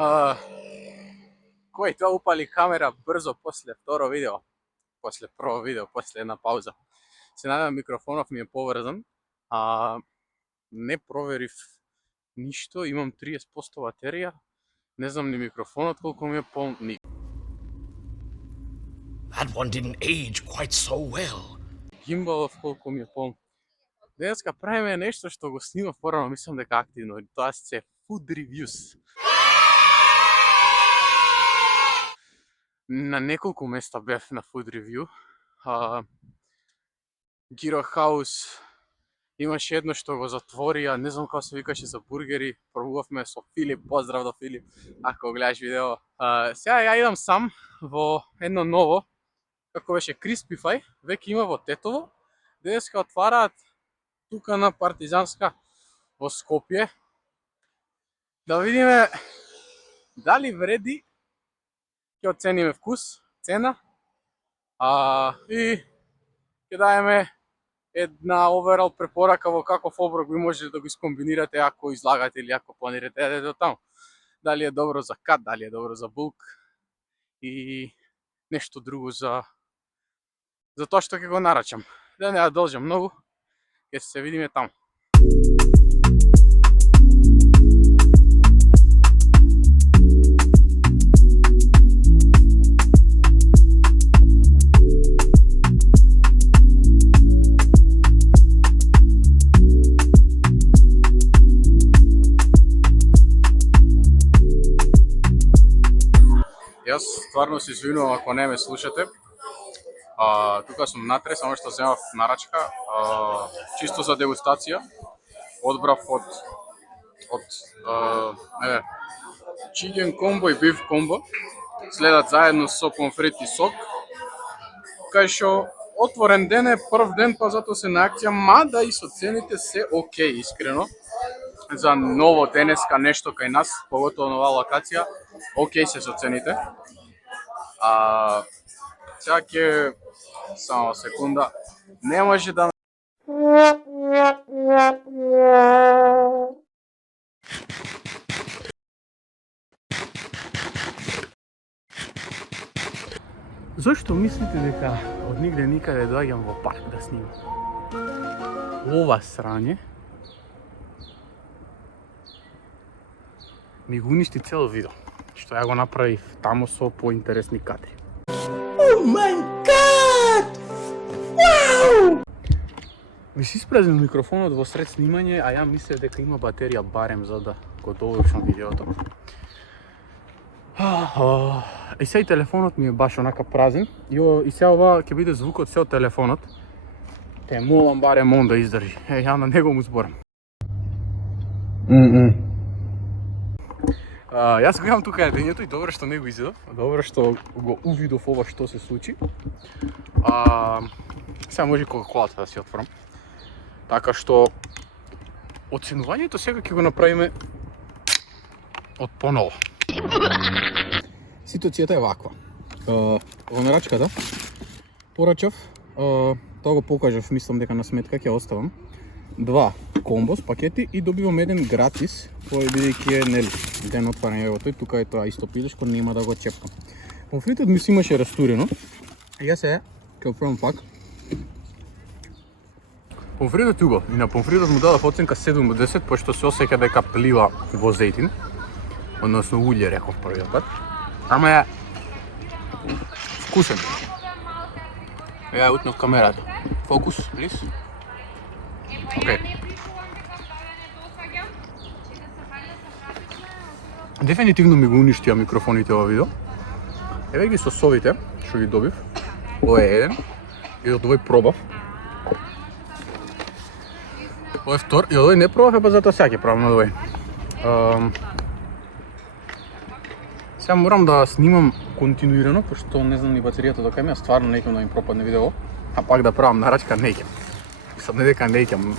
Кој тоа упали камера брзо после второ видео, после прво видео, после една пауза. Се надевам микрофонов ми е поврзан, не проверив ништо, имам 30% батерија, не знам ни микрофонот колку ми е полн, ни. That one didn't age quite so well. Гимбалов колку ми е полн. Денеска правиме нешто што го снимав порано, мислам дека активно, тоа се food reviews. На неколку места бев на food review. Gyro House, имаше едно што го затворија, не знам како се викаше, за бургери. Пробувавме со Филип, поздрав до Филип, ако гледаш видео. Сега ја идам сам во едно ново, како беше Crispify, веќе има во Тетово. Денеска отвараат тука на Партизанска во Скопје. Да видиме дали вреди, ќе оцениме вкус, цена, и ќе даеме една оверал препорака во каков оброк ви можете да го искомбинирате ако излагате или ако планирате да едете таму. Дали е добро за кат, дали е добро за булк и нешто друго за тоа што ќе го нарачам. Да не ја должам многу, ќе се видиме таму. Јас стварно се извинувам ако не ме слушате. Тука сум натре, само што земав нарачка, чисто за дегустација. Одбрав од chicken combo и beef combo. Следат заедно со помфрит и сок. Кај што отворен ден е, прв ден, па затоа се на акција, мада и со цените се окей, искрено. За ново денеска нешто кај нас, поготово нова локација, окей се со цените. Сега ќе, само секунда, не може да... Зошто мислите дека од нигде никаде доаѓам во парк да снимам? Ова срање ми го уништи цело видео, што ја го направив таму со поинтересни кадри. Oh my god! Wow! Ми се испразнил микрофонот во сред снимање, а ја мислев дека има батерија барем за да го довршам видеото. И сега и телефонот ми е баш онака празен. И сега ова ќе биде звукот се од телефонот. Те молам барем он да издржи. Ја на него му зборам. Јас го имам тука јадењето и добро што не го изедов. Добро што го увидов ова што се случи. Сега може кока-колата да си отворам. Така што оценувањето сега ќе го направиме од поново. Ситуацијата е ваква. Во нарачката порачав, тоа го покажав, мислам дека на сметка ќе оставам 2 комбос пакети и добивам еден гратис, кој бидејќи е нели ден отварање евото и тука е тоа исто пилешко, нема да го чепкам. Помфритот ми се имаше растурено. Ја сега ќе пробам пак. Помфритот е убав и на помфритот му дадов оценка 7 од 10, пошто се осеќа дека плива во зејтин, односно улје, реков првиот пат. Ама е вкусен. Ја утнав камерата. Фокус, плиз. Окей. Дефинитивно ми го уништија микрофоните во видео. Еве ги сосовите, што ги добив. Ова е еден. И од овој пробав. Ова е втор. И од овој не пробав, па затоа сега ќе пробам од овој. Сега морам да снимам континуирано, пошто не знам ни батеријата до кај ми, стварно неќам да ми пропадне видео, а пак да правам нарачка неќам. Сад не дека неќам,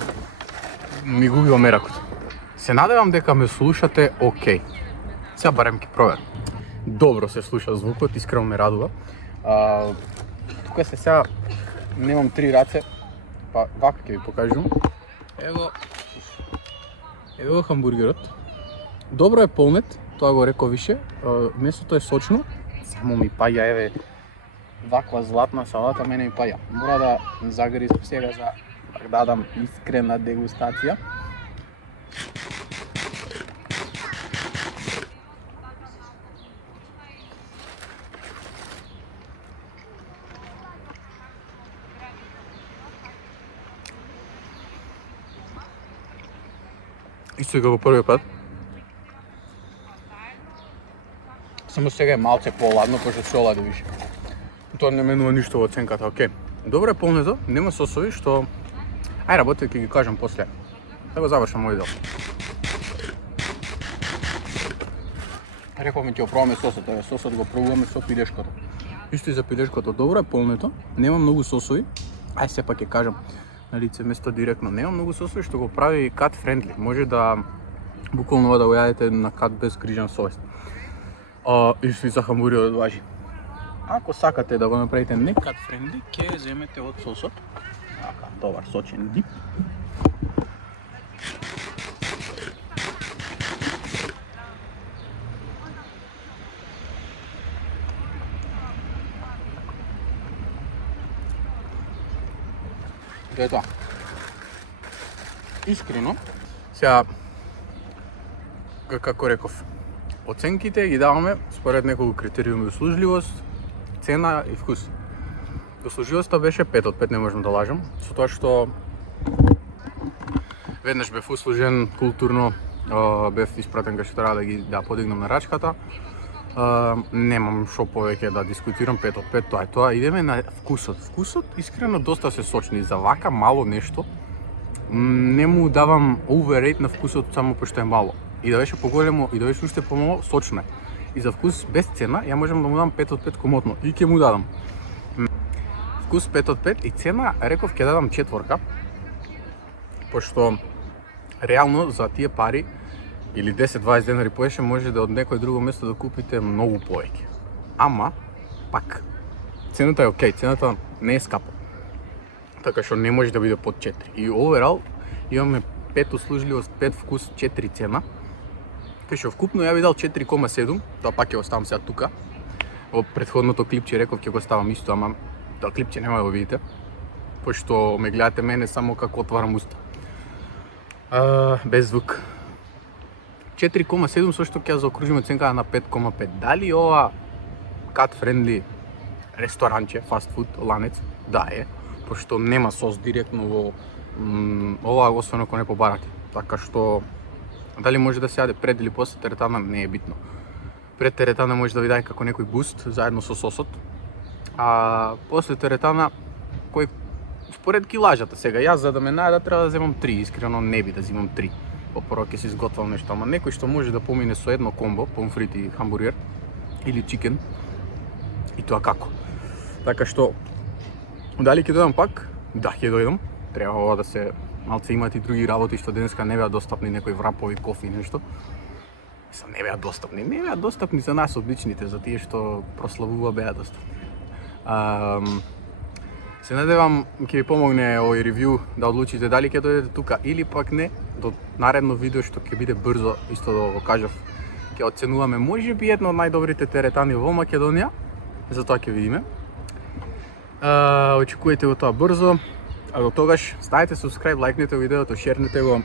ми губива меракот. Се надевам дека ме слушате окей. Сега барем ќе проверам. Добро се слуша звукот, искрено ме радува. Тука се сега немам 3 раце, па вака ќе ви покажам. Ево хамбургерот. Добро е полнет, тоа го реков више, месото е сочно, само ми паѓа, еве, ваква златна салата мене ми паѓа. Мора да загризам сега за да дадам искрена дегустација. Исто како првиот пат. Само сега е малце поладно, пошто се олади више. Тоа не менува ништо во оценката, окей. Добро е полнето, нема сосови, што... Ај работи, ќе ги кажам после. Да го завршам мој дел. Рековме ќе опробаме сосот, сосот го пробуваме со пилешкото. Исто и за пилешкото, добро е полнето, нема многу сосови. Ај сепак ќе кажам на лице место директно, нема многу сосови што го прави cut friendly. Може да буквално да го јадете на кат без грижан совест. Исто и за хамбургерот важи. Ако сакате да го направите не cut friendly, ќе земете од сосот. Така, добар сочен дип. Тоа е тоа. Искрено, сега, како реков, оценките ги даваме според неколку критериуми: услужливост, цена и вкус. Услужливоста беше 5 од 5, не можам да лажам, со тоа што веднаш бев услужен културно, бев испратен кај што треба да подигнам на рачката. Немам шо повеќе да дискутирам, 5 од 5, тоа е тоа. Идеме на вкусот. Вкусот искрено доста се сочни, за вака мало нешто не му давам overrate на вкусот само пошто е мало. И да беше поголемо, и да беше уште помало, сочно е. И за вкус без цена, ја можам да му дам 5 од 5 комотно. И ќе му дадам. Вкус 5 од 5 и цена, реков, ќе дадам 4, пошто реално за тие пари или 10-20 денари поеше може да од некој друго место да купите многу повеќе. Ама, пак, цената е окей, цената не е скапа. Така што не може да биде под 4. И overall имаме 5 услужливост, 5 вкус, 4 цена. Кај што вкупно ја би дал 4,7, тоа пак ќе оставам сега тука. Во претходното клипче реков ќе го ставам исто, ама тоа клипче нема да го видите, пошто ме гледате мене само како отварам уста. Без звук. 4,7 со што ќе заокружиме ценката на 5,5. Дали ова cut friendly ресторанче, fast food, ланец? Да е, пошто нема сос директно во ова, освен ако не побарате. Така што дали може да се јаде пред или после теретана, не е битно. Пред теретана може да ви даде како некој буст заедно со сосот, а после теретана кој според килажата. Сега јас за да ме најда треба да земам 3, искрено не би да земам 3. Попрво ќе се изготвам нешто, ама некој што може да помине со едно комбо, помфрит и хамбургер или чикен, и тоа како. Така што, дали ќе дојдам пак? Да, ќе дојдам. Треба ова да се малце имат и други работи што денеска не беа достапни, некои врапови, кофи, нешто. Не беа достапни. Не беа достапни за нас обичните, за тие што прославува беа достапни. Се надевам ќе ви помогне овој ревју да одлучите дали ќе дојдете тука или пак не. До наредно видео што ќе биде брзо, исто да го кажав, ќе оценуваме можеби едно од најдобрите теретани во Македонија. За тоа ќе видиме. Очекувате го тоа брзо. А до тогаш ставете subscribe, лајкнете видеото, шернете го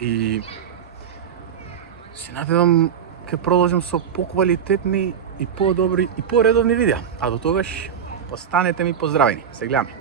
и се надевам ќе продолжам со поквалитетни и подобри и поредовни видеа. А до тогаш останете ми поздравени. Се гледаме.